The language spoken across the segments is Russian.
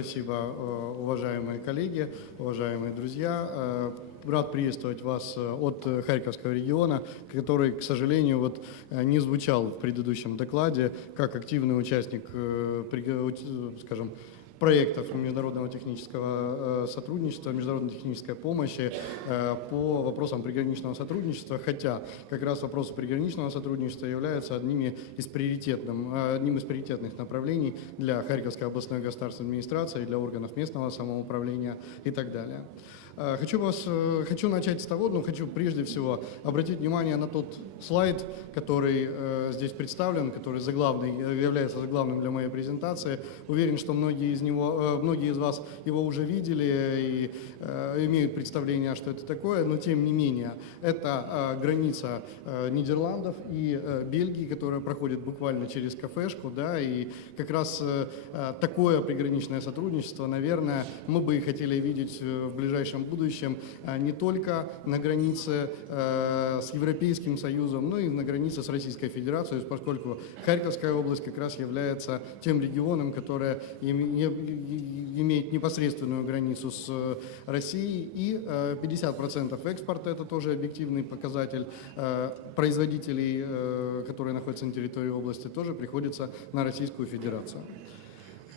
спасибо, э, уважаемые коллеги, уважаемые друзья. Э, Рад приветствовать вас э, от Харьковского региона, который, к сожалению, вот не звучал в предыдущем докладе как активный участник, скажем, проектов международного технического э, сотрудничества, международной технической помощи э, по вопросам приграничного сотрудничества, хотя как раз вопросы приграничного сотрудничества являются одними из, приоритетным, э, одним из приоритетных направлений для Харьковской областной государственной администрации, для органов местного самоуправления и так далее. Э, Хочу, вас, э, хочу начать с того, ну, хочу прежде всего обратить внимание на тот слайд, который э, здесь представлен, который заглавный, является заглавным для моей презентации. Уверен, что многие из, него, многие из вас его уже видели и имеют представление, что это такое, но тем не менее, это граница Нидерландов и Бельгии, которая проходит буквально через кафешку, да, и как раз такое приграничное сотрудничество, наверное, мы бы и хотели видеть в ближайшем будущем э, не только на границе э, с Европейским Союзом, но и на границе с Российской Федерацией, поскольку Харьковская область как раз является тем регионом, не- имеет непосредственную границу с э, Россией, и э, 50% экспорта, это тоже объективный показатель, э, производителей, э, которые находятся на территории области, тоже приходится на Российскую Федерацию.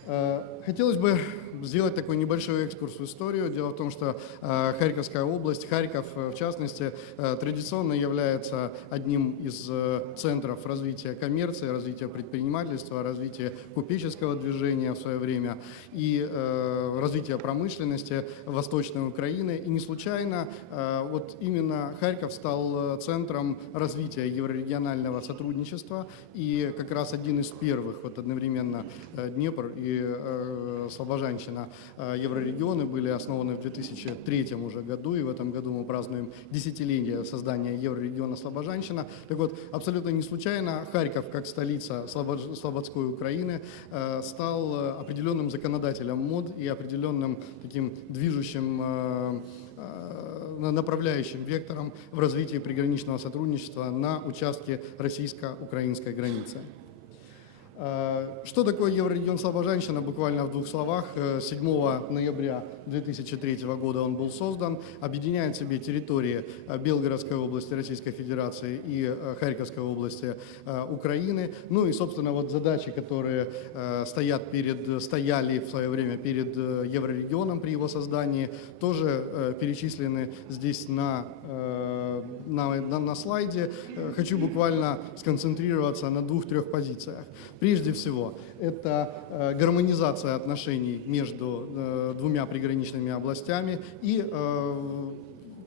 Э, Хотелось бы сделать такой небольшой экскурс в историю. Дело в том, что э, Харьковская область, Харьков э, в частности, традиционно является одним из центров развития коммерции, развития предпринимательства, развития купеческого движения в свое время и развития промышленности Восточной Украины. И не случайно вот именно Харьков стал центром развития еврорегионального сотрудничества и как раз один из первых вот одновременно Днепр и э, Слобожанщина э, еврорегионы были основаны в 2003 уже году, и в этом году мы празднуем десятилетие создания еврорегиона Слобожанщина. Так вот, абсолютно не случайно Харьков, как столица Слобод- Слободской Украины, э, стал определенным законодателем МОД и определенным таким движущим на- направляющим вектором в развитии приграничного сотрудничества на участке российско-украинской границы. Э, Что такое Еврорегион Слобожанщина? Буквально в двух словах. Э, 7 ноября 2003 года он был создан. Объединяет в себе территории э, Белгородской области Российской Федерации и э, Харьковской области э, Украины. Ну и, собственно, вот задачи, которые стоят перед, стояли в свое время перед Еврорегионом при его создании, тоже перечислены здесь на, на, на, на слайде. Хочу буквально сконцентрироваться на двух-трех позициях. Прежде всего, это гармонизация отношений между двумя приграничными областями и э,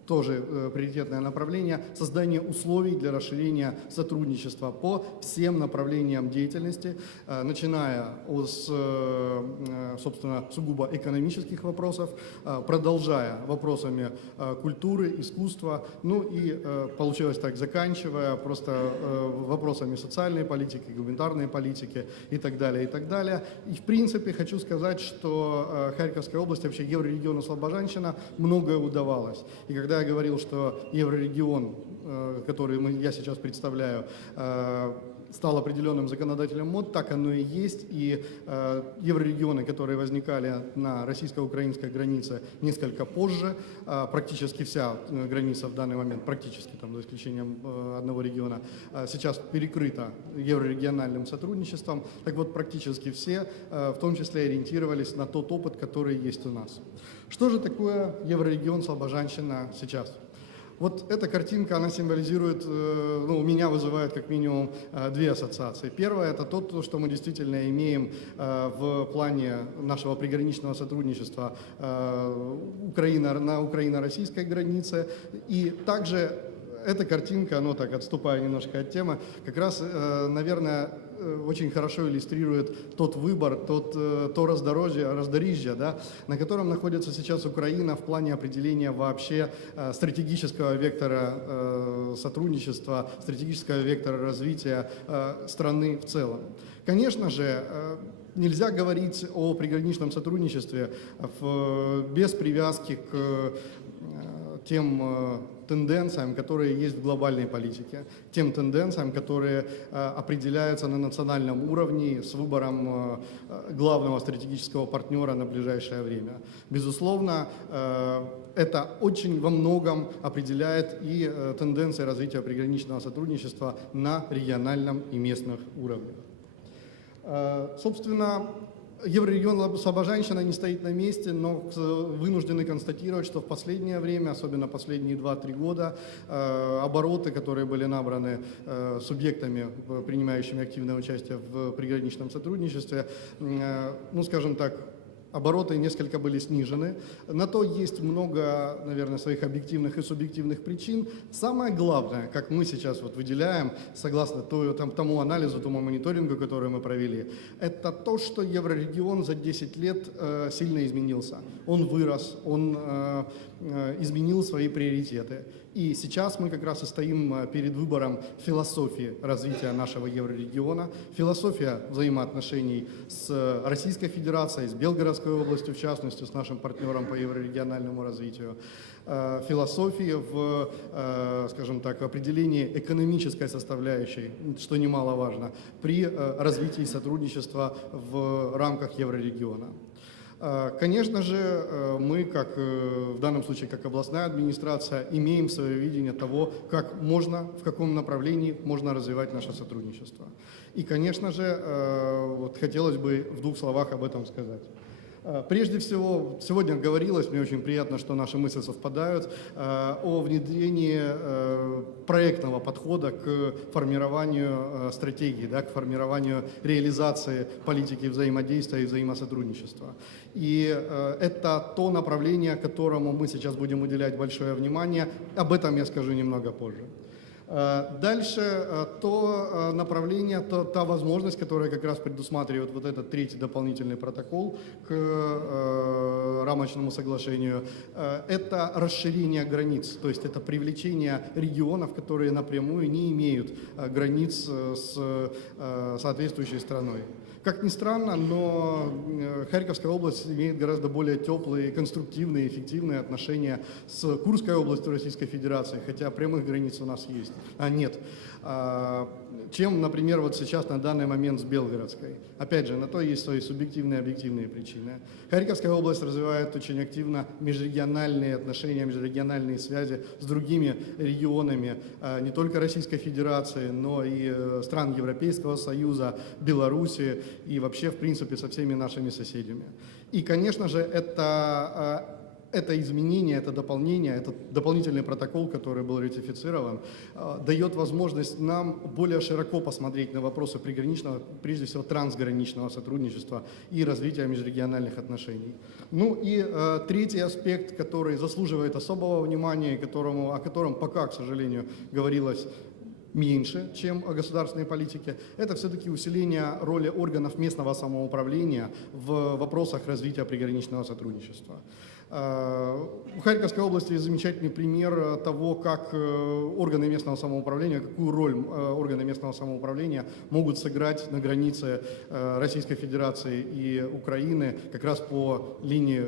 тоже э, приоритетное направление – создание условий для расширения сотрудничества по всем направлениям деятельности, э, начиная с, э, собственно, сугубо экономических вопросов, продолжая вопросами культуры, искусства, ну и получилось так, заканчивая просто вопросами социальной политики, гуманитарной политики и так далее, и так далее. И в принципе хочу сказать, что Харьковской области, вообще еврорегиону Слобожанщина многое удавалось. И когда я говорил, что еврорегион, э, который я сейчас представляю, э, стал определенным законодателем МОД, так оно и есть. И э, еврорегионы, которые возникали на российско-украинской границе несколько позже, э, практически вся э, граница в данный момент, практически там за исключением э, одного региона, э, сейчас перекрыта еврорегиональным сотрудничеством. Так вот, практически все, э, в том числе ориентировались на тот опыт, который есть у нас. Что же такое еврорегион Слобожанщина сейчас? Вот эта картинка, она символизирует, э, ну, у меня вызывает как минимум э, две ассоциации. Первое – это то, то, что мы действительно имеем э, в плане нашего приграничного сотрудничества Украина, на украино-российской границе. И также эта картинка, ну так, отступая немножко от темы, как раз, наверное, очень хорошо иллюстрирует тот выбор, тот, э, то раздорожье, раздорижье, да, на котором находится сейчас Украина в плане определения вообще э, стратегического вектора э, сотрудничества, стратегического вектора развития э, страны в целом. Конечно же, э, Нельзя говорить о приграничном сотрудничестве без привязки к э, тем э, тенденциям, которые есть в глобальной политике, тем тенденциям, которые э, определяются на национальном уровне с выбором э, главного стратегического партнера на ближайшее время. Безусловно, это очень во многом определяет и тенденции развития приграничного сотрудничества на региональном и местных уровнях. Собственно, Еврорегион Слобожанщина не стоит на месте, но вынуждены констатировать, что в последнее время, особенно последние 2-3 года, э, обороты, которые были набраны э, субъектами, принимающими активное участие в приграничном сотрудничестве, э, ну, скажем так, обороты несколько были снижены. На то есть много, наверное, своих объективных и субъективных причин. Самое главное, как мы сейчас вот выделяем, согласно там, тому анализу, тому мониторингу, который мы провели, это то, что еврорегион за 10 лет э, сильно изменился. Он вырос, он э, э, изменил свои приоритеты. И сейчас мы как раз и стоим э, перед выбором философии развития нашего еврорегиона, философия взаимоотношений с Российской Федерацией, с Белгородской областью, в частности, с нашим партнером по еврорегиональному развитию, э, философии в, э, скажем так, определении экономической составляющей, что немаловажно, при развитии сотрудничества в рамках еврорегиона. А, конечно же, э, мы, как э, в данном случае, как областная администрация, имеем свое видение того, как можно, в каком направлении можно развивать наше сотрудничество. И, конечно же, э, вот хотелось бы в двух словах об этом сказать. Э, прежде всего, сегодня говорилось, мне очень приятно, что наши мысли совпадают, э, о внедрении э, проектного подхода к формированию стратегии, да, к формированию реализации политики взаимодействия и взаимосотрудничества. И это то направление, которому мы сейчас будем уделять большое внимание. Об этом я скажу немного позже. Э, дальше э, то э, направление, то, та возможность, которая как раз предусматривает вот этот третий дополнительный протокол к рамочному соглашению, это расширение границ, то есть это привлечение регионов, которые напрямую не имеют границ с соответствующей страной. Как ни странно, но э, Харьковская область имеет гораздо более теплые, конструктивные, эффективные отношения с Курской областью Российской Федерации, хотя прямых границ у нас есть, а нет. А, чем, например, вот сейчас на данный момент с Белгородской. Опять же, на то есть свои субъективные и объективные причины. Харьковская область развивает очень активно межрегиональные отношения, межрегиональные связи с другими регионами, а, не только Российской Федерации, но и э, стран Европейского Союза, Беларуси и вообще, в принципе, со всеми нашими соседями. И, конечно же, это а, это изменение, это дополнение, этот дополнительный протокол, который был ратифицирован, э, дает возможность нам более широко посмотреть на вопросы приграничного, прежде всего трансграничного сотрудничества и развития межрегиональных отношений. Ну и э, третий аспект, который заслуживает особого внимания, которому, о котором пока, к сожалению, говорилось меньше, чем о государственной политике, это все-таки усиление роли органов местного самоуправления в вопросах развития приграничного сотрудничества. Э, у Харьковской области есть замечательный пример того, как э, органы местного самоуправления, какую роль э, органы местного самоуправления могут сыграть на границе Российской Федерации и Украины как раз по линии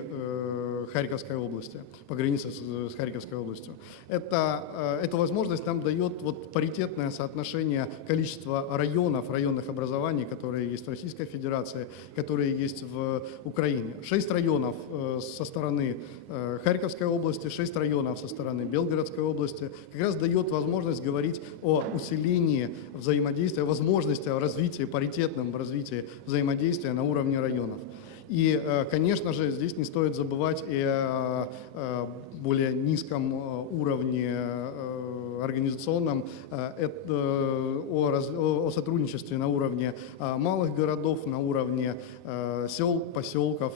Харьковской области, по границе с Харьковской областью. Это, эта возможность нам дает вот паритетное соотношение количества районов, районных образований, которые есть в Российской Федерации, которые есть в Украине. Шесть районов со стороны Э, Харьковской области, 6 районов со стороны Белгородской области, как раз дает возможность говорить о усилении взаимодействия, возможности о развитии, паритетном развитии взаимодействия на уровне районов. И, э, конечно же, здесь не стоит забывать и о более низком э, уровне э, организационном, о сотрудничестве на уровне малых городов, на уровне сел, поселков,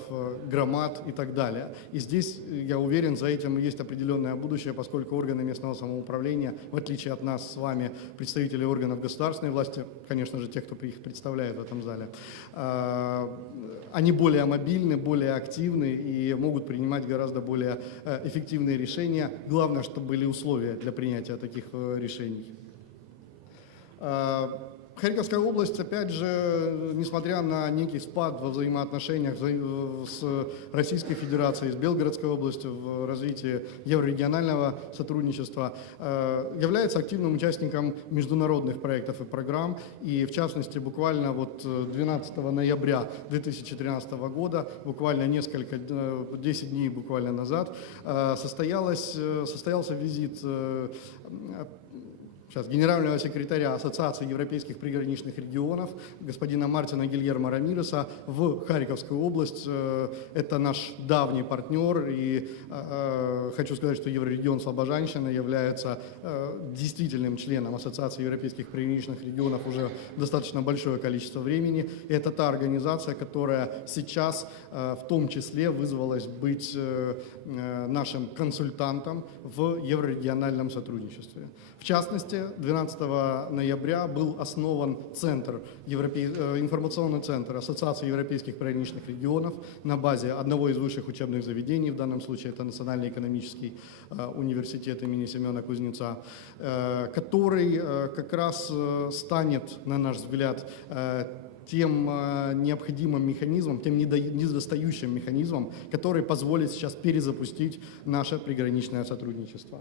громад и так далее. И здесь, я уверен, за этим есть определенное будущее, поскольку органы местного самоуправления, в отличие от нас с вами, представители органов государственной власти, конечно же, тех, кто их представляет в этом зале, они более более мобильны, более активны и могут принимать гораздо более э, эффективные решения. Главное, чтобы были условия для принятия таких э, решений. Э, Харьковская область, опять же, несмотря на некий спад во взаимоотношениях взаим- с Российской Федерацией, с Белгородской областью в развитии еврорегионального сотрудничества, э, является активным участником международных проектов и программ. И, в частности, буквально вот э, 12 ноября 2013 года, буквально несколько, э, 10 дней буквально назад, э, состоялось, э, состоялся визит э, сейчас, генерального секретаря Ассоциации европейских приграничных регионов господина Мартина Гильермо Рамиреса в Харьковскую область. Э, Это наш давний партнер, и э, хочу сказать, что Еврорегион Слобожанщина является э, действительным членом Ассоциации европейских приграничных регионов уже достаточно большое количество времени. И это та организация, которая сейчас э, в том числе вызвалась быть э, э, нашим консультантом в еврорегиональном сотрудничестве. В частности, 12 ноября был основан центр, э, информационный центр Ассоциации европейских приграничных регионов на базе одного из высших учебных заведений, в данном случае это Национальный экономический э, университет имени Семена Кузнеца, э, который как раз станет, на наш взгляд, тем необходимым механизмом, тем недо- недостающим механизмом, который позволит сейчас перезапустить наше приграничное сотрудничество.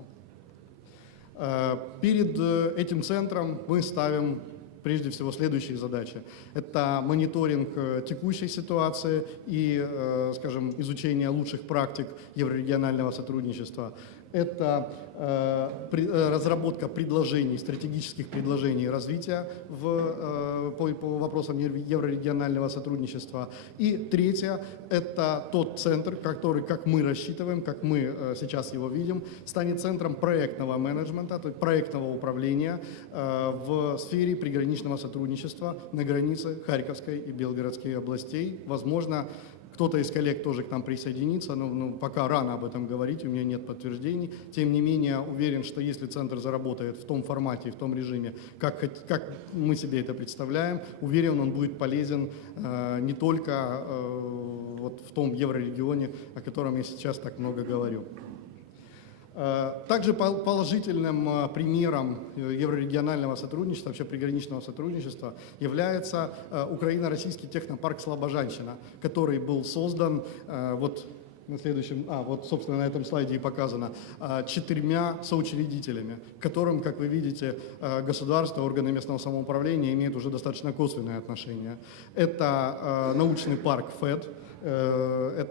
Э, Перед э, этим центром мы ставим прежде всего следующие задачи. Это мониторинг э, текущей ситуации и, скажем, изучение лучших практик еврорегионального сотрудничества. Это э, э, разработка предложений, стратегических предложений развития в, э, по, по вопросам евро- еврорегионального сотрудничества. И третье – это тот центр, который, как мы рассчитываем, как мы сейчас его видим, станет центром проектного менеджмента, то есть проектного управления в сфере приграничного сотрудничества на границе Харьковской и Белгородской областей. Возможно, кто-то из коллег тоже к нам присоединится, но ну, пока рано об этом говорить, у меня нет подтверждений. Тем не менее, уверен, что если центр заработает в том формате, в том режиме, как, как мы себе это представляем, уверен, он будет полезен э, не только э, вот в том еврорегионе, о котором я сейчас так много говорю. Э, Также пол- положительным э, примером э, еврорегионального сотрудничества, вообще приграничного сотрудничества, является Украино-Российский технопарк Слобожанщина, который был создан вот на следующем, а вот собственно на этом слайде и показано, четырьмя соучредителями, которым, как вы видите, государство, органы местного самоуправления имеют уже достаточно косвенное отношение. Это научный парк ФЭД, Э,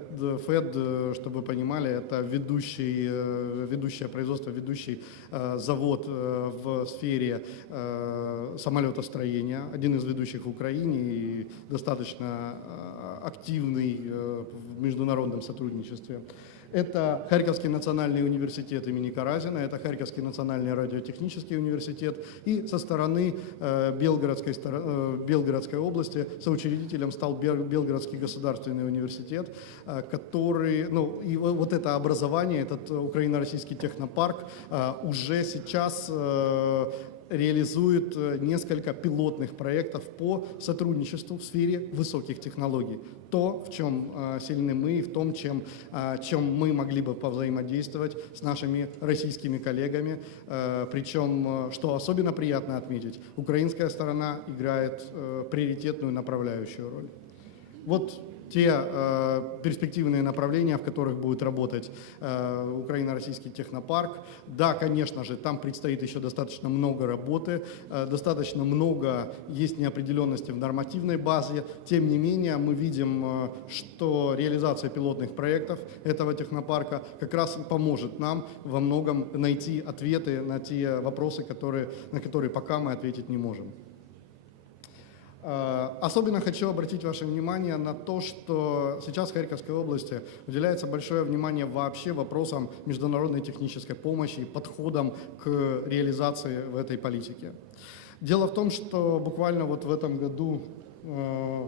ФЭД, э, чтобы вы понимали, это ведущий, э, ведущее производство, ведущий завод в сфере самолетостроения, один из ведущих в Украине и достаточно активный в международном сотрудничестве. Это Харьковский национальный университет имени Каразина, это Харьковский национальный радиотехнический университет. И со стороны э, Белгородской, э, Белгородской области соучредителем стал Бел- Белгородский государственный университет, э, который, ну, и во- вот это образование, этот украино-российский технопарк уже сейчас реализует э, несколько пилотных проектов по сотрудничеству в сфере высоких технологий. То, в чем э, сильны мы, в том, чем, э, чем мы могли бы повзаимодействовать с нашими российскими коллегами. Причем, что особенно приятно отметить, украинская сторона играет приоритетную направляющую роль. Вот те э, перспективные направления, в которых будет работать э, Украино-Российский технопарк. Да, конечно же, там предстоит еще достаточно много работы, э, достаточно много есть неопределенности в нормативной базе. Тем не менее, мы видим, э, что реализация пилотных проектов этого технопарка как раз поможет нам во многом найти ответы на те вопросы, которые, на которые пока мы ответить не можем. Э, Особенно хочу обратить ваше внимание на то, что сейчас в Харьковской области уделяется большое внимание вообще вопросам международной технической помощи и подходам к реализации в этой политике. Дело в том, что буквально вот в этом году э,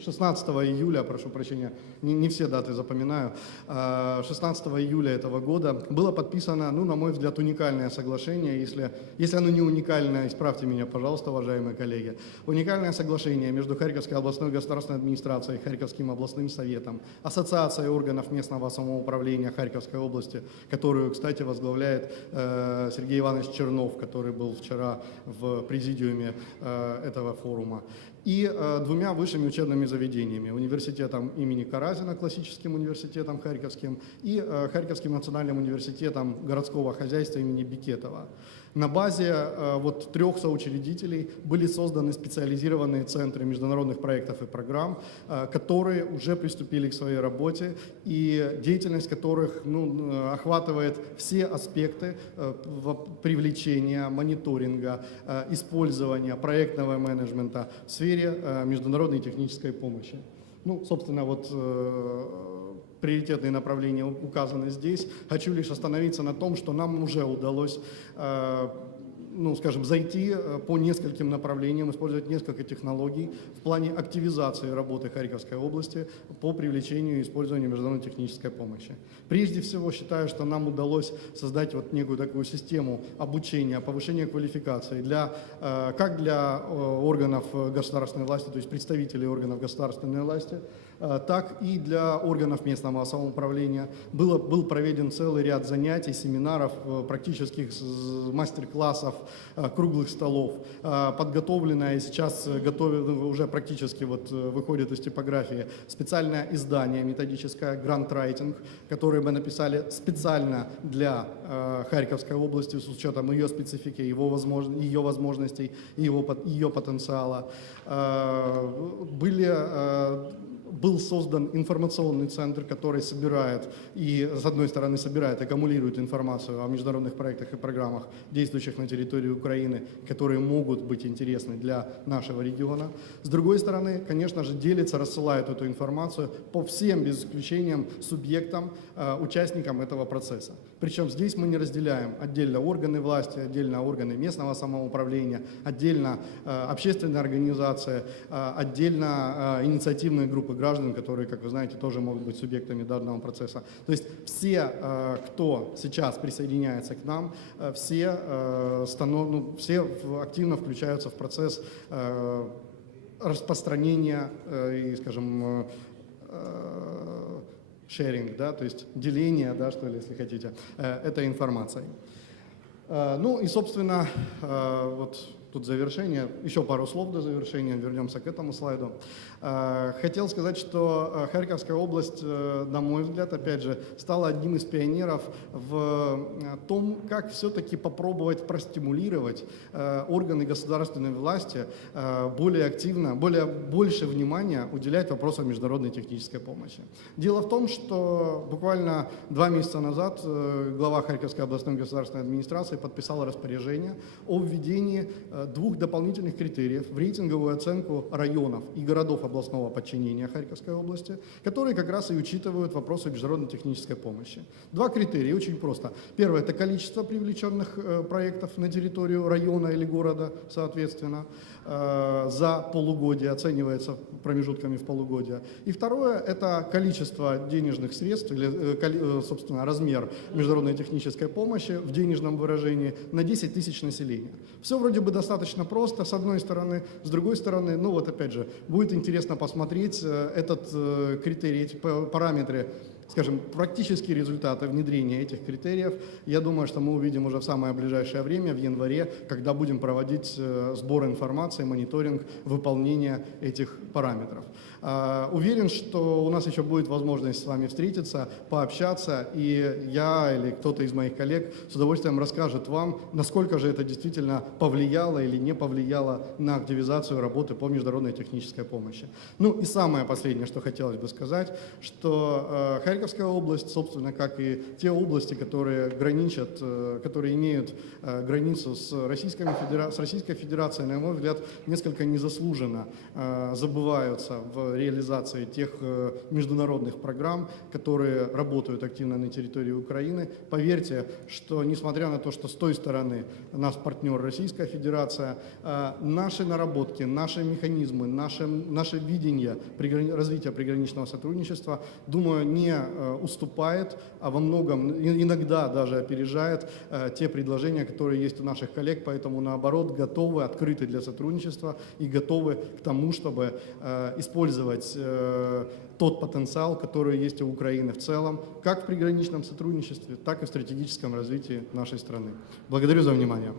16 июля, прошу прощения, не, не все даты запоминаю, а, 16 июля этого года было подписано, ну, на мой взгляд, уникальное соглашение, если, если оно не уникальное, исправьте меня, пожалуйста, уважаемые коллеги, уникальное соглашение между Харьковской областной государственной администрацией, Харьковским областным советом, Ассоциацией органов местного самоуправления Харьковской области, которую, кстати, возглавляет э, Сергей Иванович Чернов, который был вчера в президиуме э, этого форума, и э, двумя высшими учебными заведениями, университетом имени Каразина, классическим университетом Харьковским, и э, Харьковским национальным университетом городского хозяйства имени Бикетова. На базе э, вот трех соучредителей были созданы специализированные центры международных проектов и программ, э, которые уже приступили к своей работе и деятельность которых ну, охватывает все аспекты э, привлечения, мониторинга, использования проектного менеджмента в сфере международной технической помощи. Ну, собственно, вот приоритетные направления указаны здесь. Хочу лишь остановиться на том, что нам уже удалось, э, ну, скажем, зайти э, по нескольким направлениям, использовать несколько технологий в плане активизации работы Харьковской области по привлечению и использованию международной технической помощи. Прежде всего, считаю, что нам удалось создать вот некую такую систему обучения, повышения квалификации для, э, как для органов государственной власти, то есть представителей органов государственной власти, так и для органов местного самоуправления. Было, был проведен целый ряд занятий, семинаров, э, практических мастер-классов, э, круглых столов. Подготовлено и сейчас э, готовят, ну, уже практически вот выходит из типографии специальное издание методическое «Грант Райтинг», которое мы написали специально для Харьковской области с учетом ее специфики, его возможно, ее возможностей, его, пот- ее потенциала. Э, Были был создан информационный центр, который собирает и, с одной стороны, собирает, аккумулирует информацию о международных проектах и программах, действующих на территории Украины, которые могут быть интересны для нашего региона. С другой стороны, конечно же, делится, рассылает эту информацию по всем, без исключением, субъектам, э, участникам этого процесса. Причем здесь мы не разделяем отдельно органы власти, отдельно органы местного самоуправления, отдельно э, общественные организации, э, отдельно инициативные группы граждан, которые, как вы знаете, тоже могут быть субъектами данного процесса. То есть все, э, кто сейчас присоединяется к нам, э, все, э, станов- ну, все активно включаются в процесс распространения и, скажем, шеринг, да, то есть деление, да, что ли, если хотите, этой информацией. Ну и, собственно, вот тут завершение, еще пару слов до завершения, вернемся к этому слайду. Э, Хотел сказать, что э, Харьковская область, э, на мой взгляд, опять же, стала одним из пионеров в том, как все-таки попробовать простимулировать органы государственной власти более активно, более, больше внимания уделять вопросам международной технической помощи. Дело в том, что буквально два месяца назад глава Харьковской областной государственной администрации подписала распоряжение о введении двух дополнительных критериев в рейтинговую оценку районов и городов областного подчинения Харьковской области, которые как раз и учитывают вопросы международной технической помощи. Два критерия, очень просто. Первое – это количество привлеченных э, проектов на территорию района или города, соответственно, за полугодие, оценивается промежутками в полугодие. И второе – это количество денежных средств, или, э, э, собственно, размер международной технической помощи в денежном выражении на 10 тысяч населения. Все вроде бы достаточно просто, с одной стороны. С другой стороны, ну вот опять же, будет интересно посмотреть э, этот э, критерий, эти па- параметры скажем, практические результаты внедрения этих критериев, я думаю, что мы увидим уже в самое ближайшее время, в январе, когда будем проводить э, сбор информации, мониторинг выполнения этих параметров. А, Уверен, что у нас еще будет возможность с вами встретиться, пообщаться, и я или кто-то из моих коллег с удовольствием расскажет вам, насколько же это действительно повлияло или не повлияло на активизацию работы по международной технической помощи. Ну и самое последнее, что хотелось бы сказать, что э, Харьковская область, собственно, как и те области, которые граничат, э, которые имеют э, границу с Российской, с Российской Федерацией, на мой взгляд, несколько незаслуженно э, забываются в реализации тех международных программ, которые работают активно на территории Украины. Поверьте, что несмотря на то, что с той стороны нас партнер Российская Федерация, наши наработки, наши механизмы, наше, наше видение приграни- развития приграничного сотрудничества, думаю, не э, уступает, а во многом иногда даже опережает э, те предложения, которые есть у наших коллег, поэтому наоборот готовы, открыты для сотрудничества и готовы к тому, чтобы э, использовать тот потенциал, который есть у Украины в целом, как в приграничном сотрудничестве, так и в стратегическом развитии нашей страны. Благодарю за внимание.